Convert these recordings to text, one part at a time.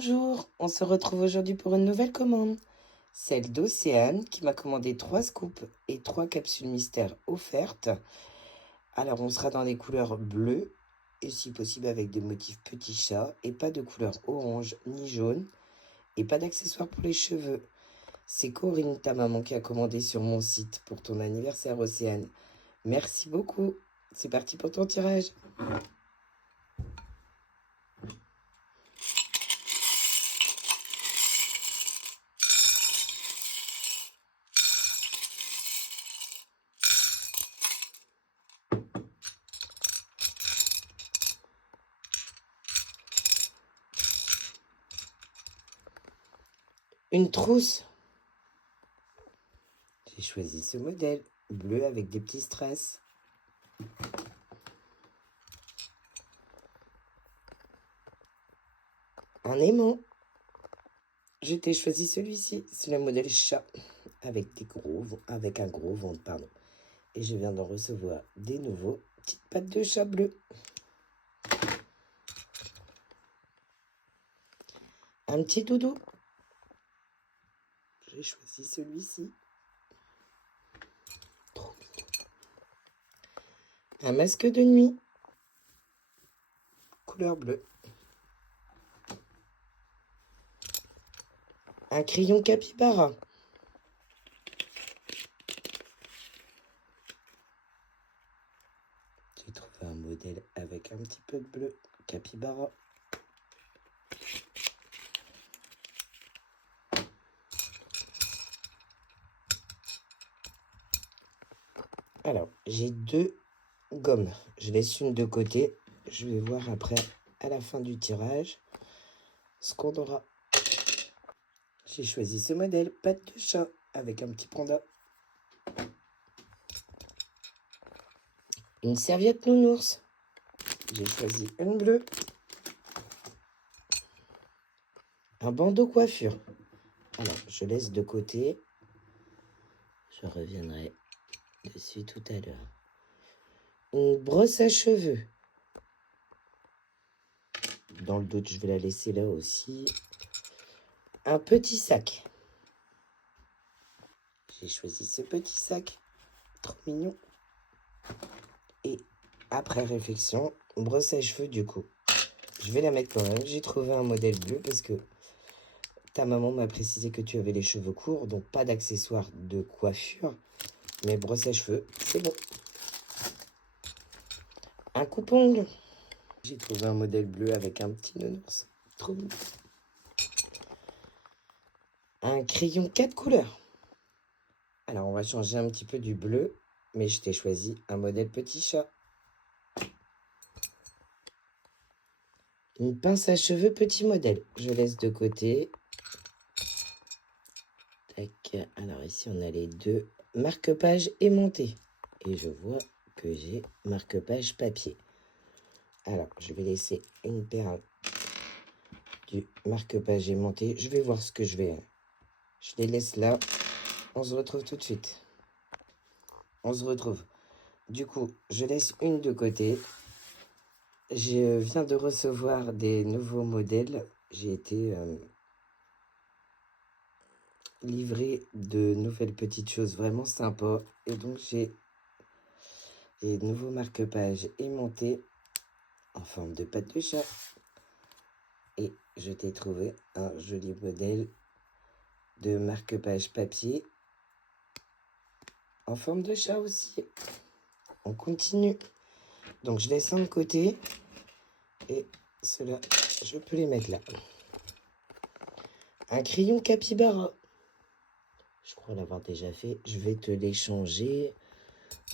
Bonjour, on se retrouve aujourd'hui pour une nouvelle commande. Celle d'Océane qui m'a commandé 3 scoops et 3 capsules mystères offertes. Alors on sera dans les couleurs bleues et si possible avec des motifs petits chats et pas de couleur orange ni jaune et pas d'accessoires pour les cheveux. C'est Corinne, ta maman, qui a commandé sur mon site pour ton anniversaire, Océane. Merci beaucoup. C'est parti pour ton tirage. Une trousse. J'ai choisi ce modèle, bleu avec des petits strass. Un aimant. Je t'ai choisi celui-ci, c'est le modèle chat, avec un gros ventre, pardon. Et je viens d'en recevoir des nouveaux petites pattes de chat bleu. Un petit doudou. J'ai choisi celui-ci. Trop mignon. Un masque de nuit. Couleur bleue. Un crayon capybara. J'ai trouvé un modèle avec un petit peu de bleu. Capybara. Alors, j'ai 2 gommes. Je laisse une de côté. Je vais voir après, à la fin du tirage, ce qu'on aura. J'ai choisi ce modèle, patte de chat, avec un petit panda. Une serviette nounours. J'ai choisi une bleue. Un bandeau coiffure. Alors, je laisse de côté. Je reviendrai dessus tout à l'heure. Une brosse à cheveux. Dans le doute, je vais la laisser là aussi. Un petit sac. J'ai choisi ce petit sac. Trop mignon. Et après réflexion, brosse à cheveux du coup. Je vais la mettre quand même. J'ai trouvé un modèle bleu parce que ta maman m'a précisé que tu avais les cheveux courts, donc pas d'accessoires de coiffure. Mais brosse à cheveux, c'est bon. Un coupe-ongles. J'ai trouvé un modèle bleu avec un petit nounours. Trop mignon. Un crayon 4 couleurs. Alors, on va changer un petit peu du bleu, mais je t'ai choisi un modèle petit chat. Une pince à cheveux petit modèle. Je laisse de côté. Tac. Alors ici, on a les 2 marque-pages aimantés. Et je vois que j'ai marque-page papier. Alors, je vais laisser une perle du marque-page aimanté. Je vais voir ce que je vais... Je les laisse là. On se retrouve tout de suite. On se retrouve. Du coup, je laisse une de côté. Je viens de recevoir des nouveaux modèles. J'ai été livré de nouvelles petites choses vraiment sympas. Et donc, j'ai des nouveaux marque-pages aimantés en forme de patte de chat. Et je t'ai trouvé un joli modèle de marque-page papier en forme de chat aussi. On continue. Donc, je laisse un de côté. Et ceux-là, je peux les mettre là. Un crayon capybara. Je crois l'avoir déjà fait. Je vais te l'échanger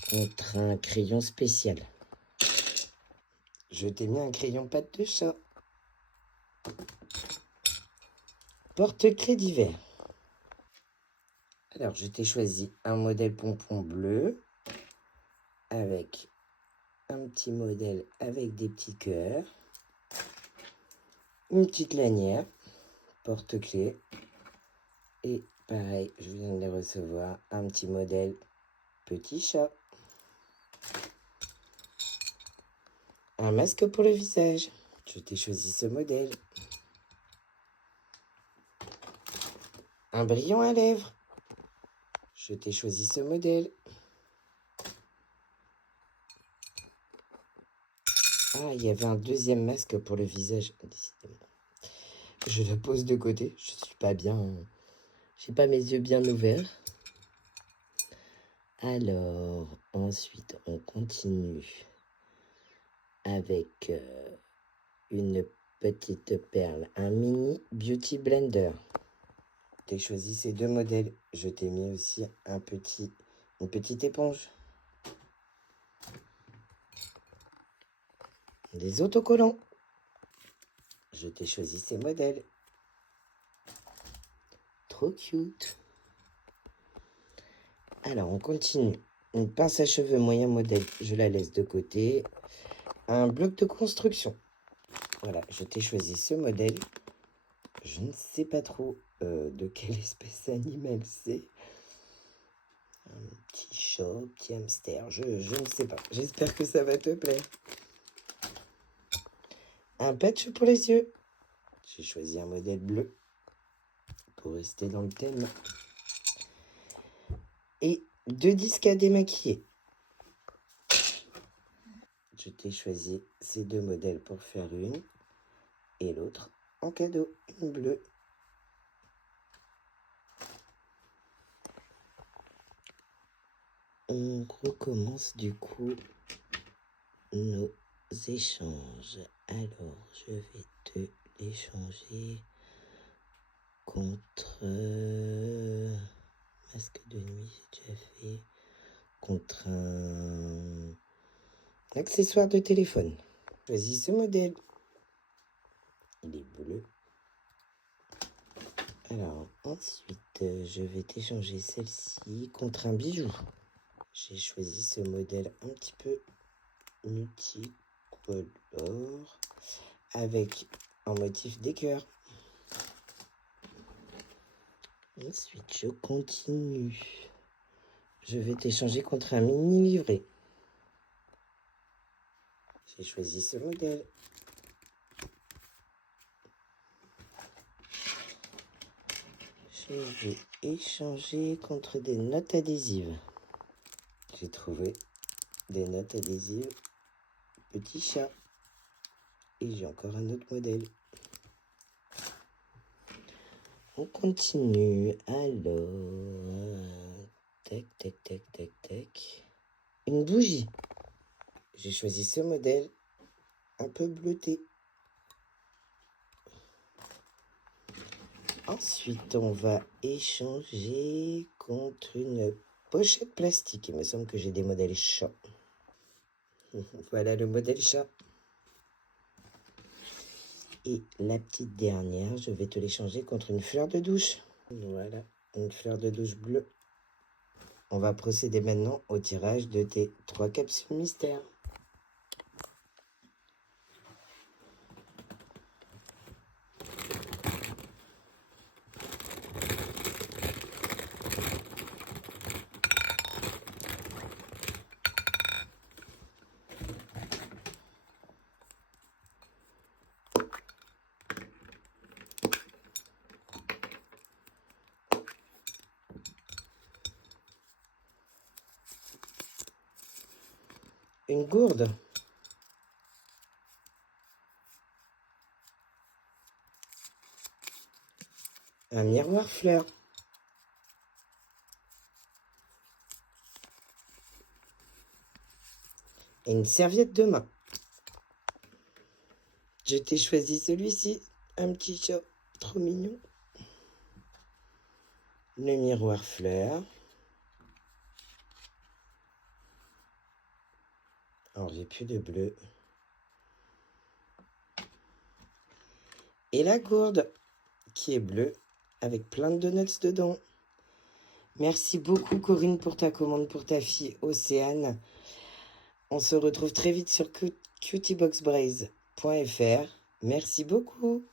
contre un crayon spécial. Je t'ai mis un crayon patte de chat. Porte-clés d'hiver. Alors, je t'ai choisi un modèle pompon bleu avec un petit modèle avec des petits cœurs. Une petite lanière, porte-clés. Et pareil, je viens de les recevoir, un petit modèle petit chat. Un masque pour le visage. Je t'ai choisi ce modèle. un brillant à lèvres. Je t'ai choisi ce modèle. Ah, il y avait un deuxième masque pour le visage. Décidément. Je le pose de côté. Je suis pas bien. J'ai pas mes yeux bien ouverts. Alors, ensuite, on continue avec une petite perle, un mini beauty blender. J'ai choisi ces deux modèles. Je t'ai mis aussi une petite éponge. Des autocollants. Je t'ai choisi ces modèles. Trop cute. Alors, on continue. Une pince à cheveux moyen modèle, je la laisse de côté. Un bloc de construction. Voilà, je t'ai choisi ce modèle. Je ne sais pas trop de quelle espèce animale c'est. Un petit chat, petit hamster, je ne sais pas. J'espère que ça va te plaire. Un patch pour les yeux. J'ai choisi un modèle bleu pour rester dans le thème. Et 2 disques à démaquiller. Je t'ai choisi ces 2 modèles pour faire une et l'autre en cadeau, une bleue. On recommence du coup nos échanges. Alors, je vais te l'échanger contre masque de nuit, j'ai déjà fait, contre un accessoire de téléphone. Choisis ce modèle. Il est bleu. Alors, ensuite, je vais t'échanger celle-ci contre un bijou. J'ai choisi ce modèle un petit peu multicolore avec un motif des cœurs. Ensuite, je continue. Je vais t'échanger contre un mini livret. J'ai choisi ce modèle. Je vais échanger contre des notes adhésives. J'ai trouvé des notes adhésives petit chat. Et j'ai encore un autre modèle. On continue. Alors, tac, tac, tac, tac, tac. Une bougie. J'ai choisi ce modèle un peu bleuté. Ensuite, on va échanger contre une pochette plastique. Il me semble que j'ai des modèles chat. Voilà le modèle chat. Et la petite dernière, je vais te l'échanger contre une fleur de douche. Voilà, une fleur de douche bleue. On va procéder maintenant au tirage de tes 3 capsules mystères. Une gourde. Un miroir fleur. Et une serviette de main. Je t'ai choisi celui-ci. Un petit chat trop mignon. Le miroir fleur. Alors, j'ai plus de bleu. Et la gourde, qui est bleue, avec plein de donuts dedans. Merci beaucoup, Corinne, pour ta commande pour ta fille Océane. On se retrouve très vite sur cutieboxbraise.fr. Merci beaucoup.